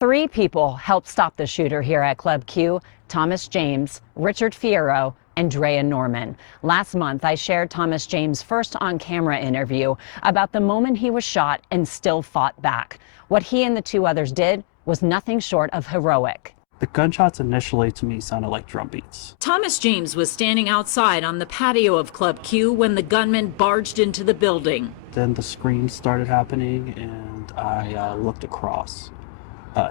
Three people helped stop the shooter here at Club Q: Thomas James, Richard Fierro, and Drea Norman. Last month, I shared Thomas James' first on-camera interview about the moment he was shot and still fought back. What he and the two others did was nothing short of heroic. The gunshots initially to me sounded like drum beats. Thomas James was standing outside on the patio of Club Q when the gunman barged into the building. Then the screams started happening, and I looked across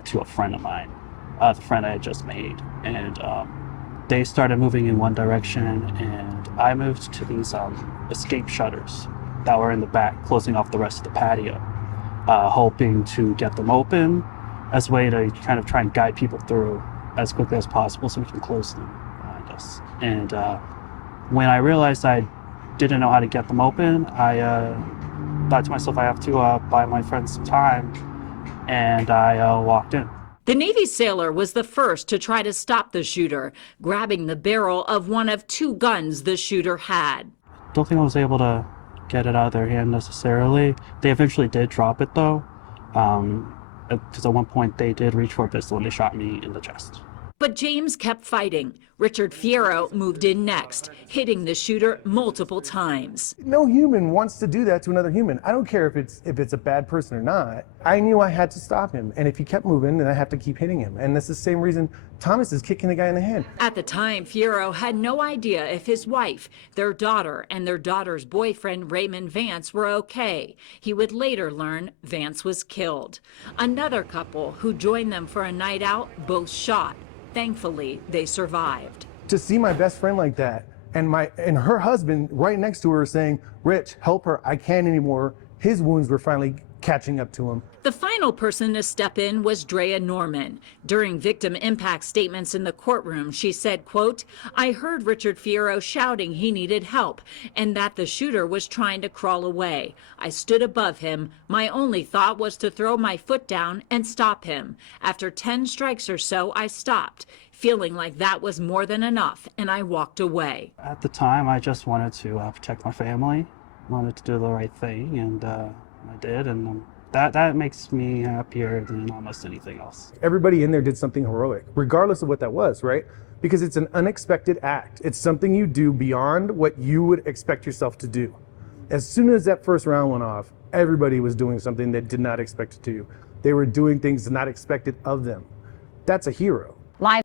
to a friend of mine, the friend I had just made, and they started moving in one direction, and I moved to these escape shutters that were in the back, closing off the rest of the patio, hoping to get them open as a way to kind of try and guide people through as quickly as possible so we can close them behind us. And when I realized I didn't know how to get them open, I thought to myself, I have to buy my friend some time, and I walked in. The Navy sailor was the first to try to stop the shooter, grabbing the barrel of one of two guns the shooter had. Don't think I was able to get it out of their hand necessarily. They eventually did drop it though, because at one point they did reach for a pistol and they shot me in the chest. But James kept fighting. Richard Fierro moved in next, hitting the shooter multiple times. No human wants to do that to another human. I don't care if it's a bad person or not. I knew I had to stop him, and if he kept moving, then I have to keep hitting him. And that's the same reason Thomas is kicking the guy in the head. At the time, Fierro had no idea if his wife, their daughter, and their daughter's boyfriend, Raymond Vance, were okay. He would later learn Vance was killed. Another couple who joined them for a night out both shot. Thankfully, they survived. To see my best friend like that, and her husband right next to her saying, "Rich, help her, I can't anymore." His wounds were finally catching up to him. The final person to step in was Drea Norman. During victim impact statements in the courtroom, she said, quote, "I heard Richard Fierro shouting he needed help and that the shooter was trying to crawl away. I stood above him. My only thought was to throw my foot down and stop him. After 10 strikes or so, I stopped, feeling like that was more than enough, and I walked away." At the time, I just wanted to protect my family, wanted to do the right thing, and I did, and that makes me happier than almost anything else. Everybody in there did something heroic, regardless of what that was, right? Because it's an unexpected act. It's something you do beyond what you would expect yourself to do. As soon as that first round went off, everybody was doing something they did not expect to do. They were doing things not expected of them. That's a hero. Live